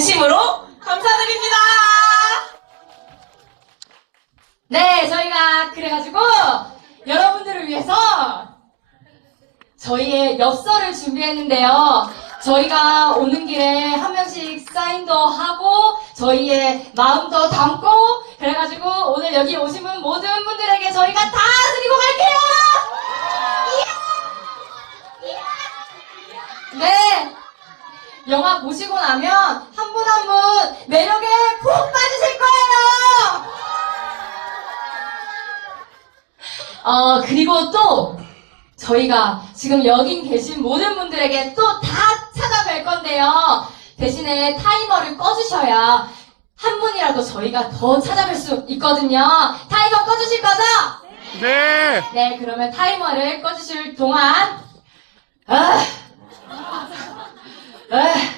진심으로 감사드립니다. 네, 저희가 그래가지고 여러분들을 위해서 저희의 엽서를 준비했는데요. 저희가 오는 길에 한 명씩 사인도 하고 저희의 마음도 담고 그래가지고 오늘 여기 오신 분 모든 분들에게 저희가 다 드리고 갈게요. 네. 영화 보시고 나면 한 분 한 분 매력에 푹 빠지실 거예요. 어, 그리고 또 저희가 지금 여기 계신 모든 분들에게 또 다 찾아뵐 건데요. 대신에 타이머를 꺼주셔야 한 분이라도 저희가 더 찾아뵐 수 있거든요. 타이머 꺼주실 거죠? 네. 네, 그러면 타이머를 꺼주실 동안, 아, 아,